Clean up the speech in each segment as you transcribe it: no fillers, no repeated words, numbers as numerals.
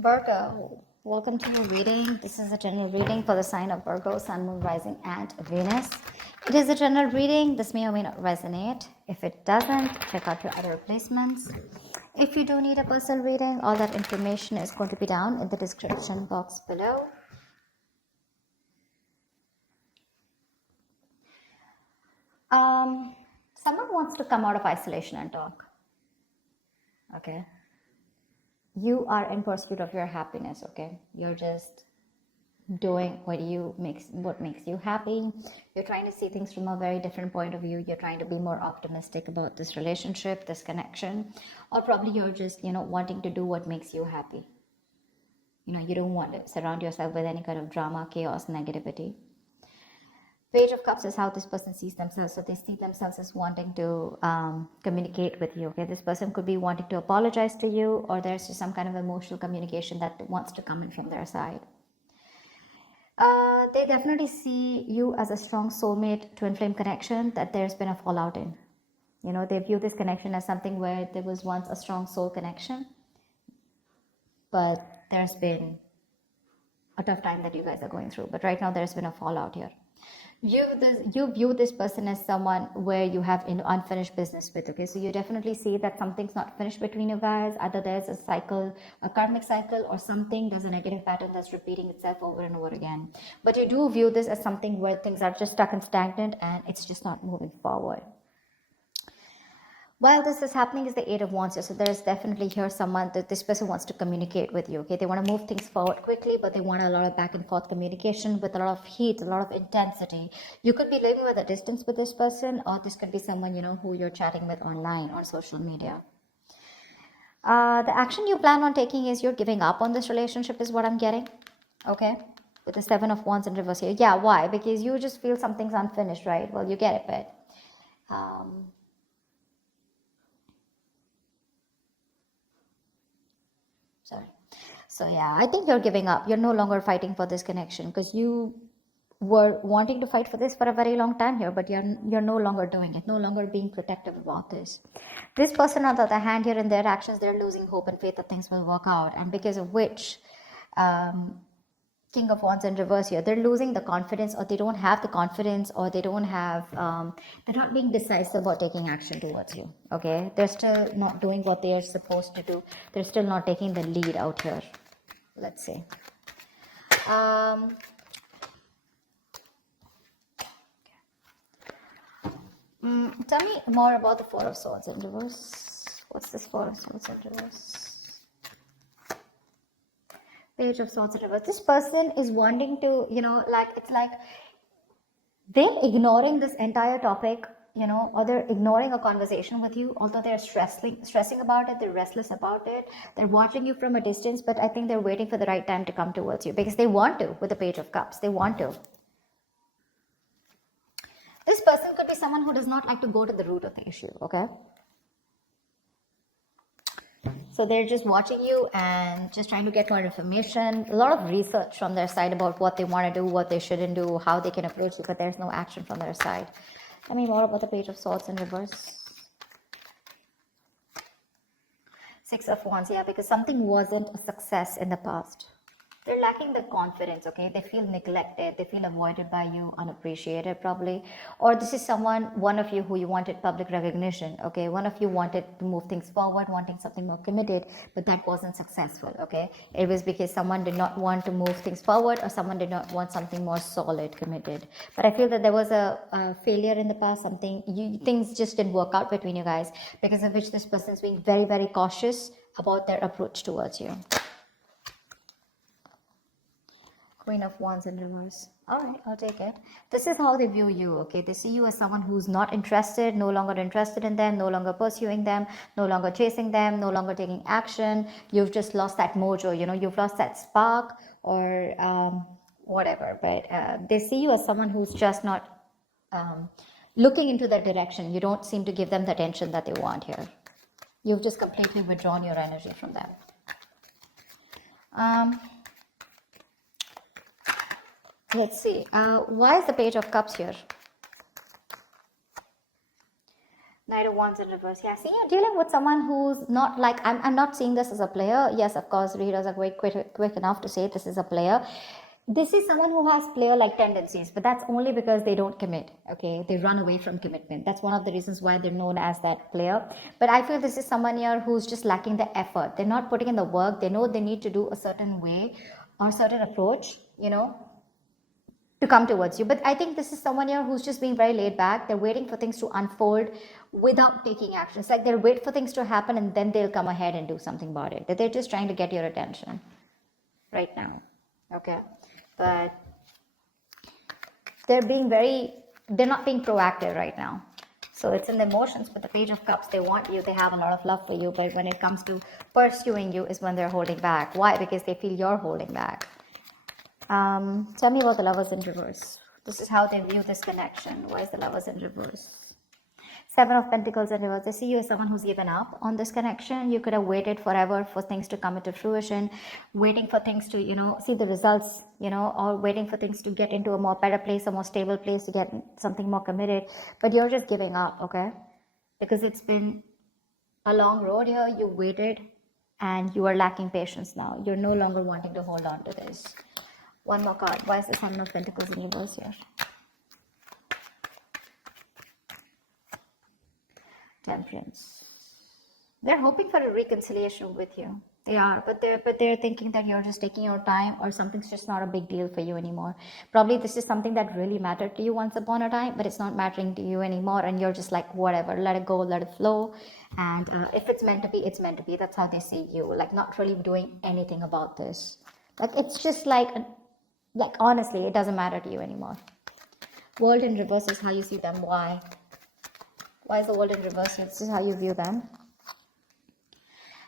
Virgo, welcome to your reading. This is a general reading for the sign of Virgo, Sun, Moon, Rising, and Venus. It is a general reading. This may or may not resonate. If it doesn't, check out your other replacements. If you do need a personal reading, all that information is going to be down in the description box below. Someone wants to come out of isolation and talk. Okay. You are in pursuit of your happiness, okay? You're just doing what makes you happy. You're trying to see things from a very different point of view. You're trying to be more optimistic about this relationship, this connection, or probably you're just wanting to do what makes you happy. You don't want to surround yourself with any kind of drama, chaos, negativity. Page of Cups is how this person sees themselves. So they see themselves as wanting to communicate with you. Okay, this person could be wanting to apologize to you, or there's just some kind of emotional communication that wants to come in from their side. They definitely see you as a strong soulmate, twin flame connection that there's been a fallout in. They view this connection as something where there was once a strong soul connection, but there's been a tough time that you guys are going through. But right now there's been a fallout here. You view this person as someone where you have unfinished business with. Okay, so you definitely see that something's not finished between you guys. Either there's a cycle, a karmic cycle, or something, there's a negative pattern that's repeating itself over and over again. But you do view this as something where things are just stuck and stagnant and it's just not moving forward. While this is happening is the Eight of Wands here. So there's definitely here someone that this person wants to communicate with you. Okay, they want to move things forward quickly, but they want a lot of back and forth communication with a lot of heat, a lot of intensity. You could be living with a distance with this person, or this could be someone who you're chatting with online or social media. The action you plan on taking is you're giving up on this relationship, is what I'm getting. Okay, with the Seven of Wands in reverse here. Yeah, why? Because you just feel something's unfinished, right? Well, you get it, but sorry. So yeah, I think you're giving up. You're no longer fighting for this connection because you were wanting to fight for this for a very long time here, but you're no longer doing it, no longer being protective about this. This person, on the other hand, here in their actions, they're losing hope and faith that things will work out, and because of which, King of Wands in reverse here, they're losing the confidence, or they don't have the confidence, or they don't have, they're not being decisive about taking action towards you. Okay, they're still not doing what they are supposed to do. They're still not taking the lead out here. Let's see. Tell me more about the Four of Swords in reverse. What's this Four of Swords in reverse? Page of Swords in reverse. This person is wanting to, it's like they're ignoring this entire topic, or they're ignoring a conversation with you, although they're stressing about it, they're restless about it, they're watching you from a distance, but I think they're waiting for the right time to come towards you because they want to with the Page of Cups. They want to. This person could be someone who does not like to go to the root of the issue, okay? So they're just watching you and just trying to get more information, a lot of research from their side about what they want to do, what they shouldn't do, how they can approach you, but there's no action from their side. Tell me more about the Page of Swords in reverse. Six of Wands, yeah, because something wasn't a success in the past. They're lacking the confidence, okay? They feel neglected, they feel avoided by you, unappreciated probably. Or this is one of you who you wanted public recognition, okay? One of you wanted to move things forward, wanting something more committed, but that wasn't successful, okay? It was because someone did not want to move things forward, or someone did not want something more solid, committed. But I feel that there was a failure in the past, things just didn't work out between you guys, because of which this person is being very, very cautious about their approach towards you. Queen of Wands in reverse. All right, I'll take it. This is how they view you, okay? They see you as someone who's not interested, no longer interested in them, no longer pursuing them, no longer chasing them, no longer taking action. You've just lost that mojo, you've lost that spark or whatever. But they see you as someone who's just not looking into that direction. You don't seem to give them the attention that they want here. You've just completely withdrawn your energy from them. Let's see. Why is the Page of Cups here? Knight of Wands in reverse. Yeah, see, you're dealing with someone who's not like, I'm not seeing this as a player. Yes, of course, readers are quick enough to say this is a player. This is someone who has player-like tendencies, but that's only because they don't commit, okay? They run away from commitment. That's one of the reasons why they're known as that player. But I feel this is someone here who's just lacking the effort. They're not putting in the work. They know they need to do a certain way or certain approach, you know, to come towards you. But I think this is someone here who's just being very laid back. They're waiting for things to unfold without taking action. It's like they'll wait for things to happen and then they'll come ahead and do something about it. That they're just trying to get your attention right now, okay? But they're not being proactive right now. So it's in the emotions. With the Page of Cups, they want you, they have a lot of love for you, but when it comes to pursuing you is when they're holding back. Why? Because they feel you're holding back. Tell me about the Lovers in reverse. This is how they view this connection. Why is the Lovers in reverse? Seven of Pentacles in reverse. I see you as someone who's given up on this connection. You could have waited forever for things to come into fruition, waiting for things to, you know, see the results, you know, or waiting for things to get into a more better place, a more stable place, to get something more committed. But you're just giving up, okay? Because it's been a long road here. You waited and you are lacking patience now. You're no longer wanting to hold on to this. One more card. Why is the Seven of Pentacles in reverse here? Temperance. They're hoping for a reconciliation with you. They are, but they're thinking that you're just taking your time, or something's just not a big deal for you anymore. Probably this is something that really mattered to you once upon a time, but it's not mattering to you anymore, and you're just like, whatever, let it go, let it flow. And if it's meant to be, it's meant to be. That's how they see you. Like, not really doing anything about this. Like, it's just like honestly, it doesn't matter to you anymore. World in reverse is how you see them. Why? Why is the World in reverse? This is how you view them.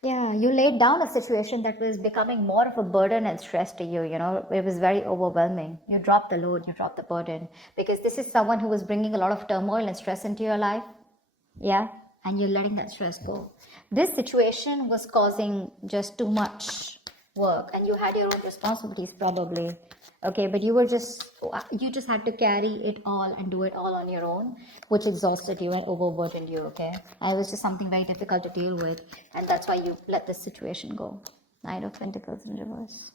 Yeah, you laid down a situation that was becoming more of a burden and stress to you, you know. It was very overwhelming. You dropped the load, you dropped the burden. Because this is someone who was bringing a lot of turmoil and stress into your life. Yeah, and you're letting that stress go. This situation was causing just too much work, and you had your own responsibilities probably. Okay, but you just had to carry it all and do it all on your own, which exhausted you and overburdened you, okay? And it was just something very difficult to deal with, and that's why you let this situation go. Knight of Pentacles in reverse.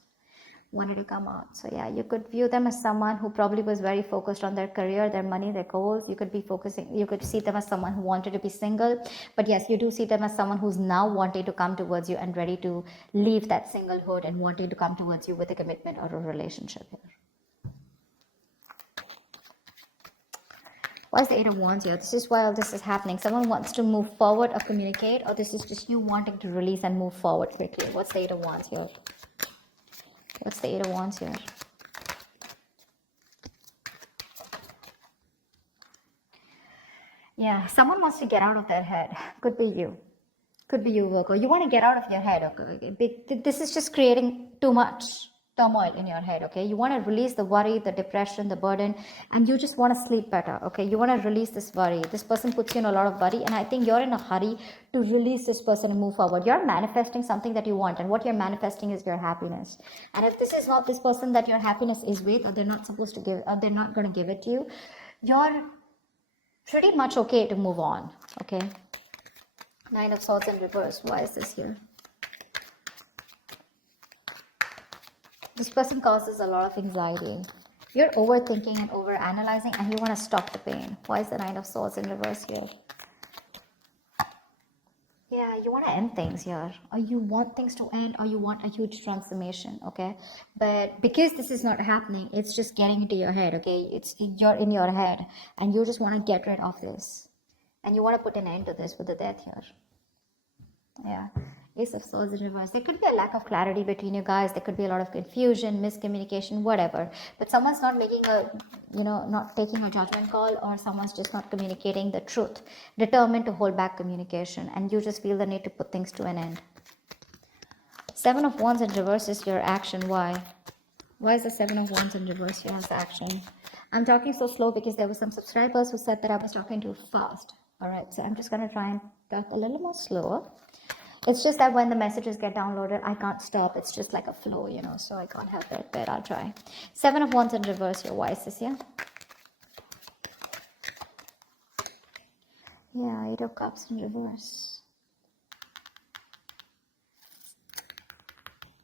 Wanted to come out. So yeah, you could view them as someone who probably was very focused on their career, their money, their goals. You could see them as someone who wanted to be single. But yes, you do see them as someone who's now wanting to come towards you and ready to leave that singlehood and wanting to come towards you with a commitment or a relationship here. Why is the Eight of Wands here? This is while this is happening. Someone wants to move forward or communicate, or this is just you wanting to release and move forward quickly. What's the Eight of Wands here? What's the Eight of Wands here? Yeah, someone wants to get out of their head. Could be you. Could be you, Virgo. You want to get out of your head, okay? This is just creating too much turmoil in your head, okay? You want to release the worry, the depression, the burden, and you just want to sleep better, okay? You want to release this worry. This person puts you in a lot of worry, and I think you're in a hurry to release this person and move forward. You're manifesting something that you want, and what you're manifesting is your happiness. And if this is not this person that your happiness is with, or they're not supposed to give, or they're not going to give it to you, you're pretty much okay to move on, okay? Nine of Swords in reverse. Why is this here? This person causes a lot of anxiety. You're overthinking and overanalyzing, and you want to stop the pain. Why is the Nine of Swords in reverse here? Yeah, you want to end things here, or you want things to end, or you want a huge transformation, okay? But because this is not happening, it's just getting into your head, okay? You're in your head, and you just want to get rid of this, and you want to put an end to this with the Death here. Yeah, Ace of Swords in reverse. There could be a lack of clarity between you guys. There could be a lot of confusion, miscommunication, whatever. But someone's not making not taking a judgment call, or someone's just not communicating the truth, determined to hold back communication, and you just feel the need to put things to an end. Seven of Wands in reverse is your action. Why? Why is the Seven of Wands in reverse here as action? I'm talking so slow because there were some subscribers who said that I was talking too fast. All right, so I'm just going to try and talk a little more slower. It's just that when the messages get downloaded, I can't stop. It's just like a flow, so I can't help it, but I'll try. Seven of Wands in reverse here. Why is this here? Yeah, Eight of Cups in reverse.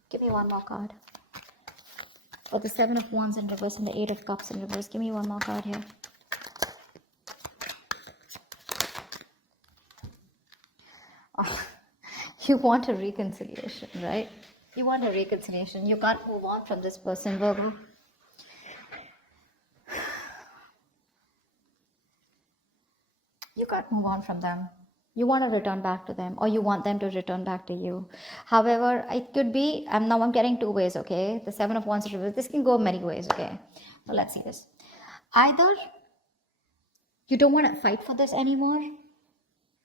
Give me one more card. For the Seven of Wands in reverse and the Eight of Cups in reverse. Give me one more card here. Oh, you want a reconciliation, right? You want a reconciliation. You can't move on from this person, Virgo. You can't move on from them. You want to return back to them, or you want them to return back to you. However, it could be, I'm getting two ways, okay? The Seven of Wands in reverse. This can go many ways, okay? So let's see this. Either you don't want to fight for this anymore,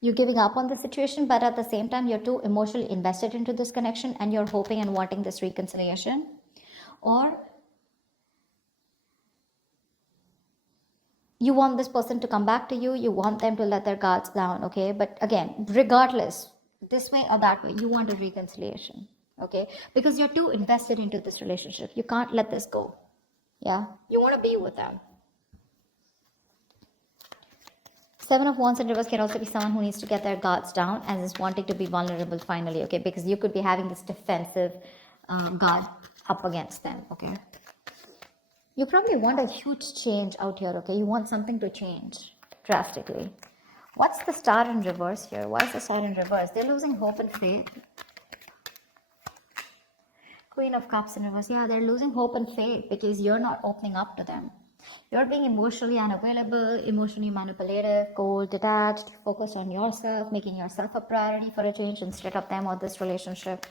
you're giving up on the situation, but at the same time, you're too emotionally invested into this connection and you're hoping and wanting this reconciliation. Or you want this person to come back to you, you want them to let their guards down, okay? But again, regardless, this way or that way, you want a reconciliation, okay? Because you're too invested into this relationship. You can't let this go, yeah? You want to be with them. Seven of Wands in reverse can also be someone who needs to get their guards down and is wanting to be vulnerable finally, okay? Because you could be having this defensive guard up against them, okay? You probably want a huge change out here, okay? You want something to change drastically. What's the Star in reverse here? Why is the Star in reverse? They're losing hope and faith. Queen of Cups in reverse. Yeah, they're losing hope and faith because you're not opening up to them. You're being emotionally unavailable, emotionally manipulative, cold, detached, focused on yourself, making yourself a priority for a change instead of them or this relationship.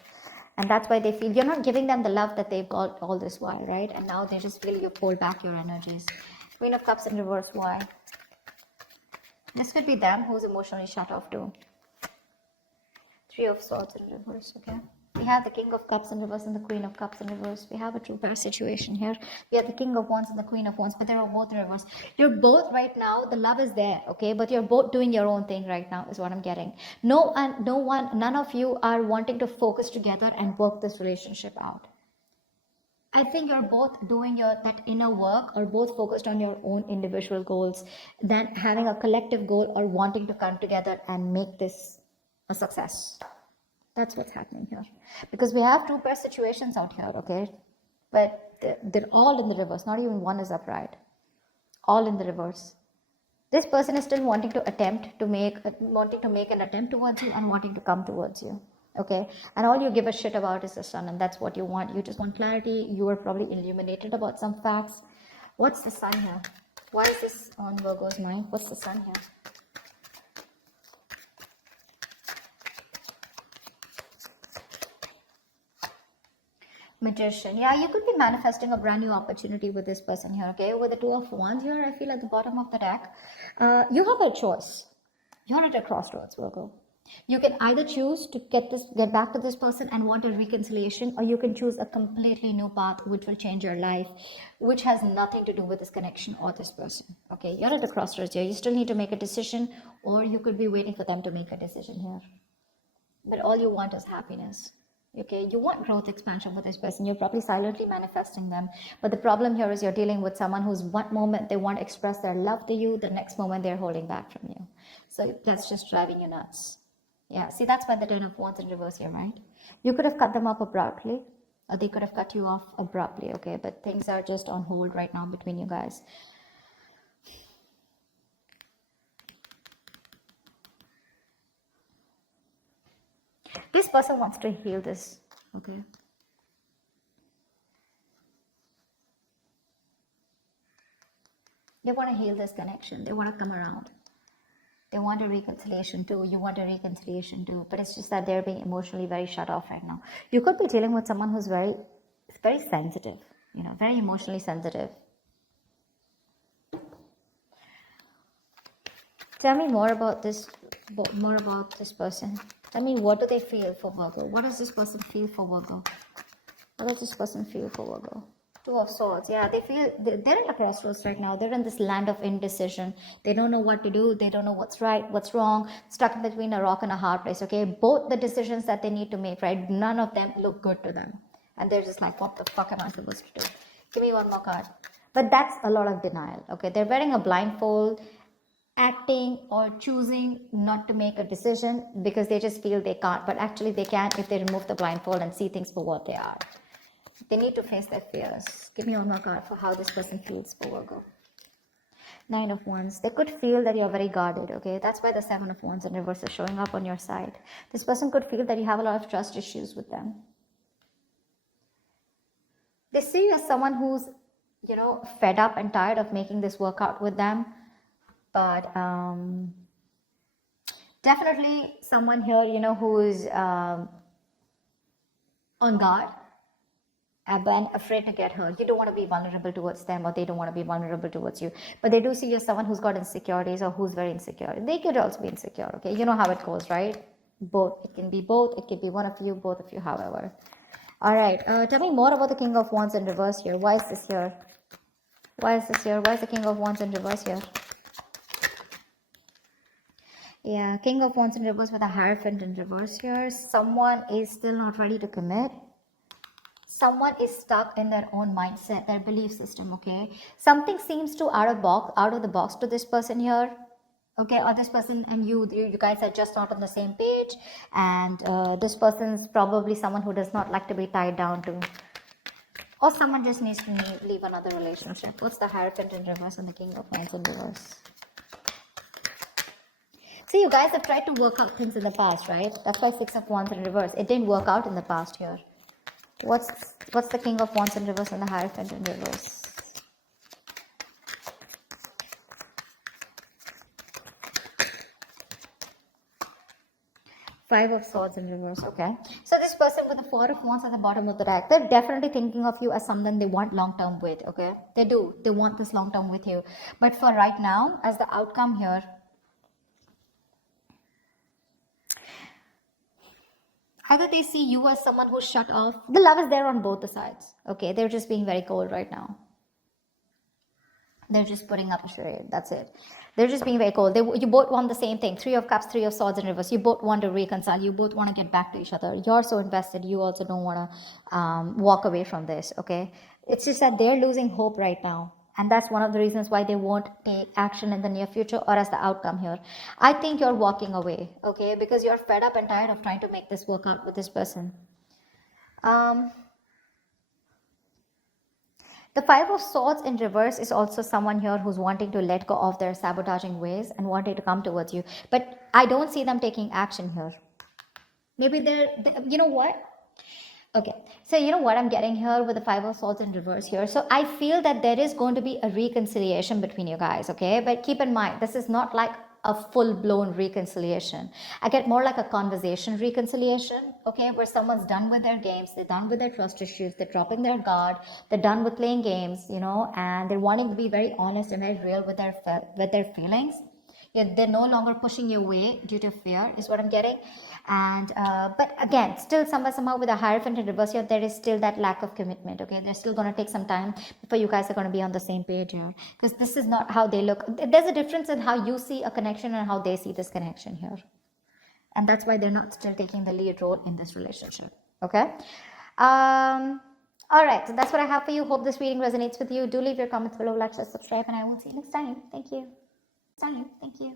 And that's why they feel you're not giving them the love that they've got all this while, right? And now they just feel you hold back your energies. Queen of Cups in reverse, why? This could be them who's emotionally shut off too. Three of Swords in reverse, okay? We have the King of Cups in reverse and the Queen of Cups in reverse. We have a true pair situation here. We have the King of Wands and the Queen of Wands, but they're both in reverse. You're both right now, the love is there, okay? But you're both doing your own thing right now is what I'm getting. None of you are wanting to focus together and work this relationship out. I think you're both doing that inner work or both focused on your own individual goals than having a collective goal or wanting to come together and make this a success. That's what's happening here. Because we have two pair situations out here, okay? But they're all in the reverse. Not even one is upright. All in the reverse. This person is still wanting to make an attempt towards you and wanting to come towards you. Okay? And all you give a shit about is the sun, and that's what you want. You just want clarity. You are probably illuminated about some facts. What's the sun here? Why is this on Virgo's mind? What's the sun here? Magician. Yeah, you could be manifesting a brand new opportunity with this person here, okay? With the Two of Wands here, I feel at the bottom of the deck, you have a choice. You're at a crossroads, Virgo. You can either choose to get back to this person and want a reconciliation, or you can choose a completely new path which will change your life, which has nothing to do with this connection or this person, okay? You're at the crossroads here. You still need to make a decision, or you could be waiting for them to make a decision here. But all you want is happiness. Okay, you want growth expansion for this person. You're probably silently manifesting them. But the problem here is you're dealing with someone who's one moment they want to express their love to you, the next moment they're holding back from you. So that's just driving you nuts. Yeah, see, that's why the Ten of Wands in reverse here, right? You could have cut them off abruptly, or they could have cut you off abruptly, okay? But things are just on hold right now between you guys. This person wants to heal this, okay? They want to heal this connection. They want to come around. They want a reconciliation too. You want a reconciliation too. But it's just that they're being emotionally very shut off right now. You could be dealing with someone who's very sensitive, very emotionally sensitive. Tell me more about this person. Tell me, what do they feel for Virgo? What does this person feel for Virgo? What does this person feel for Virgo? Two of Swords. Yeah, they feel they're at a crossroads right now. They're in this land of indecision. They don't know what to do. They don't know what's right, what's wrong. Stuck in between a rock and a hard place. Okay, both the decisions that they need to make, right? None of them look good to them, and they're just like, what the fuck am I supposed to do? Give me one more card. But that's a lot of denial. Okay, they're wearing a blindfold, acting or choosing not to make a decision because they just feel they can't, but actually they can if they remove the blindfold and see things for what they are. They need to face their fears. Give me one more card for how this person feels for Virgo. Nine of Wands. They could feel that you're very guarded, okay? That's why the Seven of Wands in reverse is showing up on your side. This person could feel that you have a lot of trust issues with them. They see you as someone who's, fed up and tired of making this work out with them. But definitely someone here, who's on guard and afraid to get hurt. You don't want to be vulnerable towards them, or they don't want to be vulnerable towards you. But they do see you as someone who's got insecurities or who's very insecure. They could also be insecure, okay? You know how it goes, right? Both. It can be both. It can be one of you, both of you, however. All right. Tell me more about the King of Wands in reverse here. Why is this here? Why is this here? Why is the King of Wands in reverse here? Yeah, King of Wands in reverse with a Hierophant in reverse here. Someone is still not ready to commit. Someone is stuck in their own mindset, their belief system, okay? Something seems to out of the box to this person here, okay? Or this person and you guys are just not on the same page, and this person's probably someone who does not like to be tied down to, or someone just needs to leave another relationship. What's the Hierophant in reverse and the King of Wands in reverse? See, you guys have tried to work out things in the past, right? That's why Six of Wands in reverse. It didn't work out in the past here. What's the King of Wands in reverse and the Hierophant in reverse? Five of Swords in reverse, okay. So this person with the Four of Wands at the bottom of the deck, they're definitely thinking of you as someone they want long-term with, okay. They do. They want this long-term with you. But for right now, as the outcome here, either they see you as someone who's shut off. The love is there on both the sides, okay. They're just being very cold right now. They're just putting up a charade. That's it. They're just being very cold. You both want the same thing. Three of Cups, Three of Swords in reverse. You both want to reconcile. You both want to get back to each other. You're so invested. You also don't want to walk away from this, okay? It's just that they're losing hope right now. And that's one of the reasons why they won't take action in the near future or as the outcome here. I think you're walking away, okay? Because you're fed up and tired of trying to make this work out with this person. The Five of Swords in reverse is also someone here who's wanting to let go of their sabotaging ways and wanting to come towards you. But I don't see them taking action here. Maybe you know what? Okay, so you know what I'm getting here with the Five of Swords in reverse here. So I feel that there is going to be a reconciliation between you guys, okay? But keep in mind, this is not like a full-blown reconciliation. I get more like a conversation reconciliation, okay, where someone's done with their games, they're done with their trust issues, they're dropping their guard, they're done with playing games, and they're wanting to be very honest and very real with their feelings. They're no longer pushing you away due to fear, is what I'm getting. And but again, still somehow with a Hierophant in reverse here, there is still that lack of commitment, okay? They're still going to take some time before you guys are going to be on the same page here, because this is not how they look. There's a difference in how you see a connection and how they see this connection here, and that's why they're not still taking the lead role in this relationship, okay? All right, so that's what I have for you. Hope this reading resonates with you. Do leave your comments below, like, share, subscribe, and I will see you next time. Thank you. Thank you.